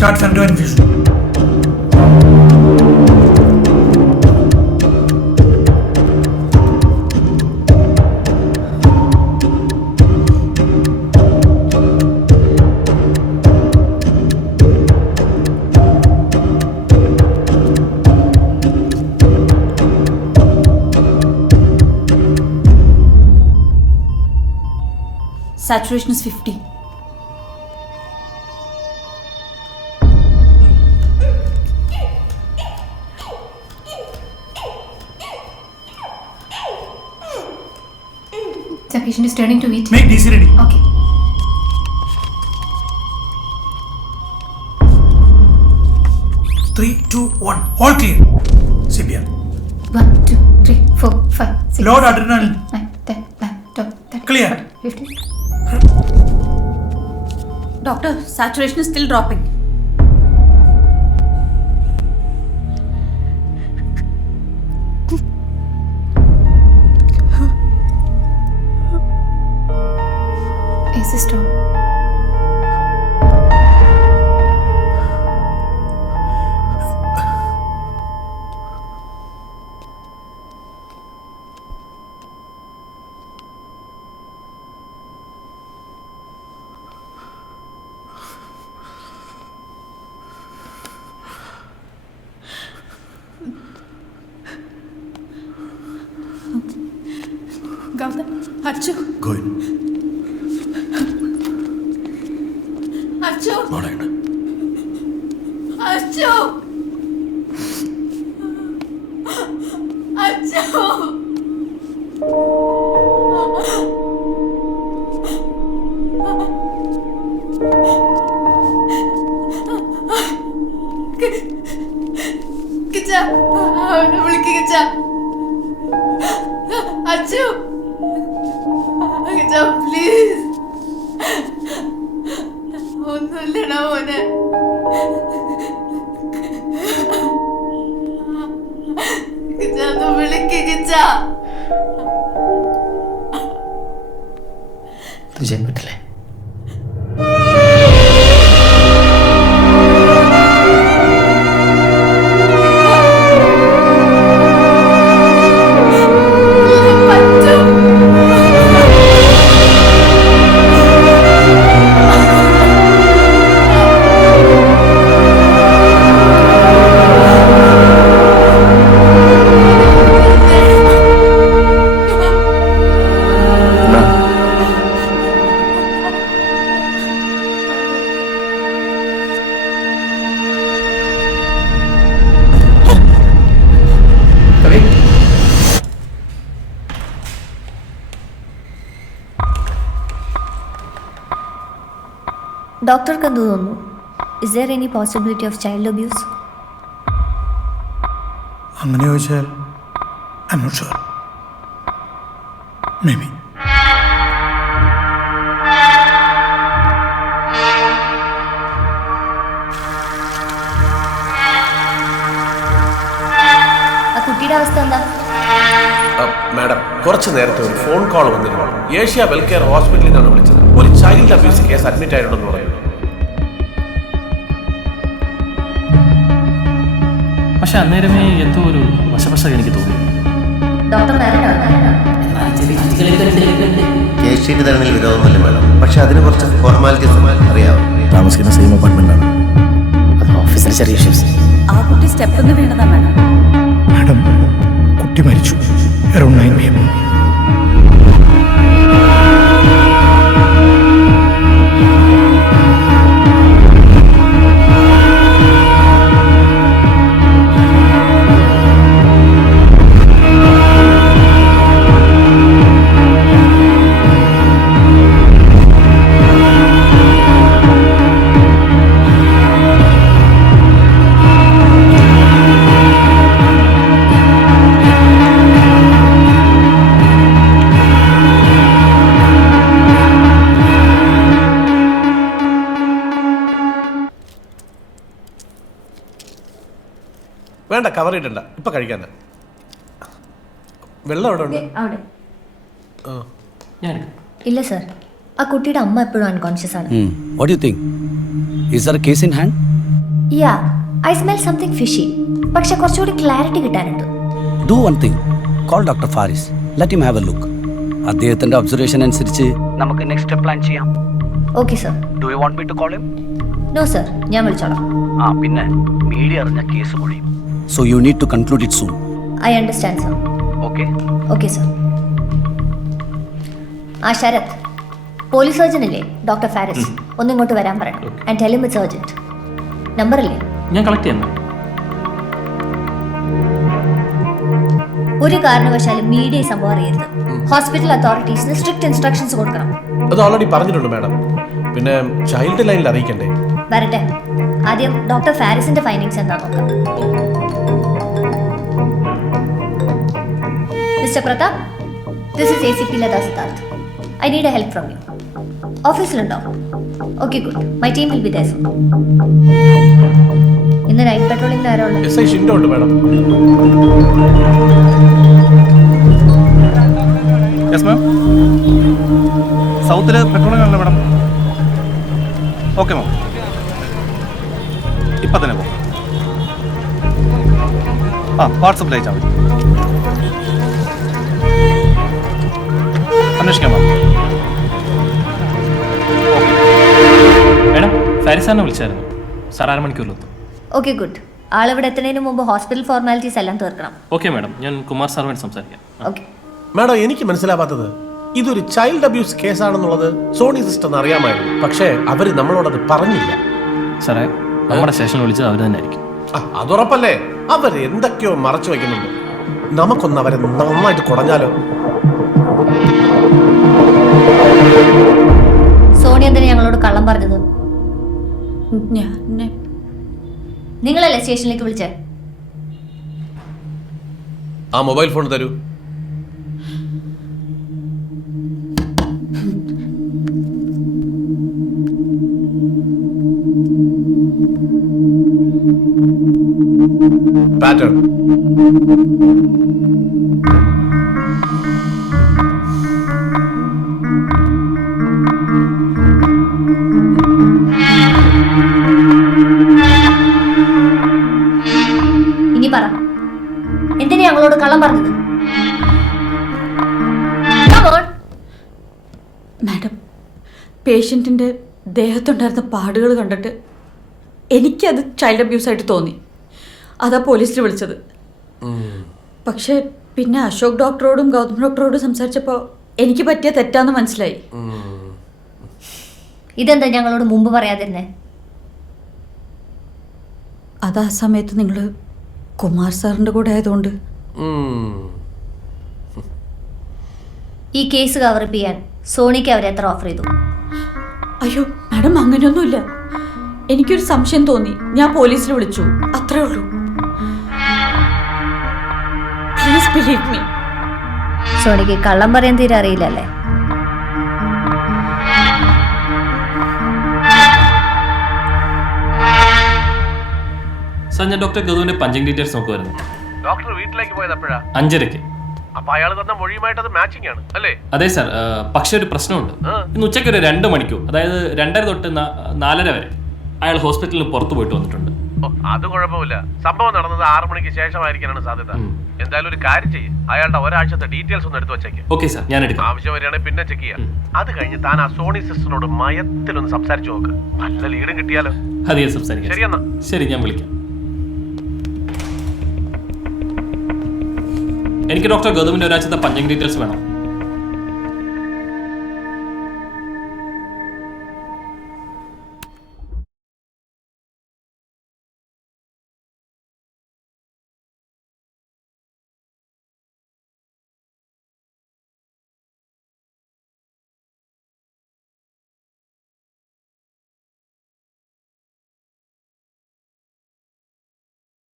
Start femto infusion. Saturation is 50. The patient is turning to it. Make DC ready. Okay. Three, two, one. All clear. CPR. 1, 2, 3, 4, 5, 6. Load adrenaline. 9, 10, 11, 12, 13, Clear. 14, 15. Doctor, saturation is still dropping. AC stop. Gautam, Archu, Go in. Archu, Modern. Archu, Archu. Kiccha അവനെ വിളിക്ക് Kiccha Achu Kiccha please ഒന്നുമില്ലടാ മോനെ കിച്ച ഒന്ന് വിളിക്ക് കിച്ച ഇത് ചെയ്യാൻ പറ്റില്ലേ? ഡോക്ടർക്ക് എന്ത് തോന്നുന്നു? Is there any possibility of child abuse? അങ്ങനെ ചോദിച്ചാൽ I am not sure. Maybe. ആ കുട്ടിയുടെ അവസ്ഥ എന്താ? മാഡം, കുറച്ച് നേരത്തെ ഒരു ഫോൺ കോൾ വന്നിരുന്നു. ഏഷ്യ വെൽകെയർ ഹോസ്പിറ്റലിൽ നിന്നാണ് വിളിച്ചത്. ഒരു ചൈൽഡ് അബ്യൂസ് കേസ് അഡ്മിറ്റ് ആയിട്ടുണ്ടെന്ന് പറയുന്നു. പക്ഷെ അന്നേരമേ എന്തോ ഒരു വശവശത എനിക്ക് തോന്നി. ഡോക്ടർ കേസ് ഷീറ്റ് തരുന്നതിൽ വിരോധമല്ല മാഡം, പക്ഷെ അതിന് കുറച്ച് ഫോർമാലിറ്റീസ് അറിയാം. താമസിക്കുന്ന സെയിം അപ്പാർട്ട്മെന്റാണ്. അത് ഓഫീസിലെ ചെറിയ ഇഷ്യൂസ്. ആ കുട്ടി സ്റ്റെപ്പ് വീണതാ മാഡം. മാഡം, കുട്ടി മരിച്ചു അറൗണ്ട് 9 PM. വേണ്ട, കവർ ഇടണ്ട, ഇപ്പൊ കഴിക്കാനാ. വെള്ളം അവിടെ ഉണ്ട്. അവിടെ ഞാൻ ഇല്ല സർ, ആ കുട്ടിയുടെ അമ്മ എപ്പോഴും അൺകോൺഷ്യസ് ആണ്. What do you think? Is there a case in hand? Yeah I smell something fishy. പക്ഷെ കുറച്ചുകൂടി ക്ലാരിറ്റി കിട്ടാനുണ്ട്. Do one thing, call doctor Faris, let him have a look. അദ്ദേഹത്തിന്റെ ഒബ്സർവേഷൻ അനുസരിച്ച് നമുക്ക് നെക്സ്റ്റ് പ്ലാൻ ചെയ്യാം. Okay sir. Do you want me to call him? No sir, ഞാൻ വിളിച്ചോളാം. പിന്നെ മീഡിയ അറിഞ്ഞ കേസ് പൊളിയും. So you need to conclude it soon. I understand sir. Okay okay sir. ആ ശരത്, പോലീസ് സർജൻ ഇല്ലേ ഡോക്ടർ ഫാരിസ്, ഒന്നിങ്ങോട്ട് വരാൻ പറയണം. And tell him it's urgent. Number ഇല്ലേ? ഞാൻ കളക്ട് ചെയ്യുന്നു. ഒരു കാരണവശാലും മീഡിയ സംഭവം അറിയരുത്. ഹോസ്പിറ്റൽ അതോറിറ്റീസിന് സ്ട്രിക്റ്റ് ഇൻസ്ട്രക്ഷൻസ് കൊടുക്കണം. അത് ഓൾറെഡി പറഞ്ഞിട്ടുണ്ട് മാഡം. പിന്നെ ചൈൽഡ് ലൈനിൽ അറിയിക്കണ്ടേ? വരട്ടെ, ആദ്യം ഡോക്ടർ ഫാരിസിന്റെ ഫൈൻഡിങ്സ് എന്താ നോക്കാം. Mister Pratap, this is ACP Latha Siddharth. I need a help from you. ഓഫീസിലുണ്ടോ? Okay good, my team will be there soon. ഇന്ന് നൈറ്റ് പെട്രോളിംഗ് ആരാണ്? SI ഷിൻഡോ ഉണ്ട് മാഡം. Yes ma'am. സൗത്തിൽ പെട്രോളിംഗ് ആണല്ലോ മാഡം. ഓക്കെ മാം, ഇപ്പം തന്നെ പോകും. വാട്സപ്പിൽ അയച്ചാൽ മതി. അന്വേഷിക്കാം മാം. മേഡം, ഫാരിസ് സാറിനെ വിളിച്ചായിരുന്നു. സാർ 1/2 മണിക്കൂറിലെത്തും. Okay good. ആളിവിടെ എത്തുന്നതിന് മുമ്പ് ഹോസ്പിറ്റൽ ഫോർമാലിറ്റീസ് എല്ലാം തീർക്കണം. ഓക്കെ മാഡം, ഞാൻ കുമാർ സാറുമായിട്ട് സംസാരിക്കാം. ഓക്കെ. മാഡം, എനിക്ക് മനസ്സിലാവാത്തത് ഇതൊരു ചൈൽഡ് അബ്യൂസ് കേസാണെന്നുള്ളത് സോണി സിസ്റ്ററിന് അറിയാമായിരുന്നു. പക്ഷേ അവര് നമ്മളോടത് പറഞ്ഞില്ല. സാറേ, നമ്മുടെ സ്റ്റേഷനിൽ വിളിച്ചത് അവർ തന്നെ ആയിരിക്കും. അതുറപ്പല്ലേ? അവർ എന്തൊക്കെയോ മറച്ചു വയ്ക്കുന്നുണ്ട്. നമുക്കൊന്ന് അവരെ നന്നായിട്ട് കുടഞ്ഞാലോ? സോണി എന്തിനാ ഞങ്ങളോട് കള്ളം പറഞ്ഞത്? ഞാൻ നിങ്ങളല്ലേ സ്റ്റേഷനിലേക്ക് വിളിച്ചേ? ആ മൊബൈൽ ഫോൺ തരൂ. പാറ്റേൺ. ഇനി പറ, എന്തിനാ ഞങ്ങളോട് കള്ളം പറഞ്ഞത്? മാഡം, പേഷ്യൻറ്റിൻ്റെ ദേഹത്തുണ്ടായിരുന്ന പാടുകൾ കണ്ടിട്ട് എനിക്കത് ചൈൽഡ് അബ്യൂസ് ആയിട്ട് തോന്നി. അതാ പോലീസിൽ വിളിച്ചത്. പക്ഷെ പിന്നെ അശോക് ഡോക്ടറോടും ഗൗതം ഡോക്ടറോടും സംസാരിച്ചപ്പോൾ എനിക്ക് പറ്റിയ തെറ്റാന്ന് മനസ്സിലായി. ഇതെന്താ ഞങ്ങളോട് മുമ്പ് പറയാതിരുന്നേ? അത് ആ സമയത്ത് നിങ്ങൾ കുമാർ സാറിൻ്റെ കൂടെ ആയതുകൊണ്ട്. ഈ കേസ് കവറപ്പ് ചെയ്യാൻ സോണിക്ക് അവർ എത്ര ഓഫർ ചെയ്തു? അയ്യോ മാഡം, അങ്ങനെയൊന്നുമില്ല. എനിക്കൊരു സംശയം തോന്നി, ഞാൻ പോലീസിൽ വിളിച്ചു, അത്രേ ഉള്ളൂ. Please believe me. സോണിക്ക് കള്ളം പറയാൻ തീരെ അറിയില്ലല്ലേ? സാർ, ഞാൻ ഡോക്ടർ ഗതുവിന്റെ പഞ്ചിങ് ഡീറ്റെയിൽസ് നോക്കുമായിരുന്നു. ഡോക്ടർ വീട്ടിലേക്ക് പോയത് എപ്പോഴാ? 5:30. അപ്പൊ അയാൾ തന്ന മൊഴിയുമായിട്ട് അത് മാച്ചിങ് ആണ് അല്ലേ? അതെ സാർ, പക്ഷെ ഒരു പ്രശ്നമുണ്ട്. ഇന്ന് ഉച്ചയ്ക്ക് ഒരു 2 മണിക്കൂർ, അതായത് 2:30 തൊട്ട് 4:30 വരെ അയാൾ ഹോസ്പിറ്റലിൽ പുറത്തു പോയിട്ട് വന്നിട്ടുണ്ട്. അത് കുഴപ്പമില്ല. സംഭവം നടന്നത് 6 മണിക്ക് ശേഷമായിരിക്കാനാണ് സാധ്യത. എന്തായാലും ഒരു കാര്യം ചെയ്യും, അയാളുടെ ഒരാഴ്ചത്തെ ഡീറ്റെയിൽസ് ഒന്ന് എടുത്തു വെച്ചേക്ക്. ഓക്കെ സാർ, ഞാൻ എടുക്കാം. ആവശ്യം വരികയാണെങ്കിൽ പിന്നെ ചെക്ക് ചെയ്യാം. അത് കഴിഞ്ഞ് താൻ ആ സോണി സിസ്റ്ററിനോട് മയത്തിലൊന്ന് സംസാരിച്ചു നോക്ക്. നല്ല ലീഡും കിട്ടിയാലോ? അതെ, സംസാരിക്കാം. ശരിയെന്നാ. ശരി, ഞാൻ വിളിക്കാം. എനിക്ക് ഡോക്ടർ ഗൗതമിന്റെ ഒരാഴ്ചത്തെ പഞ്ചിങ് ഡീറ്റെയിൽസ് വേണം.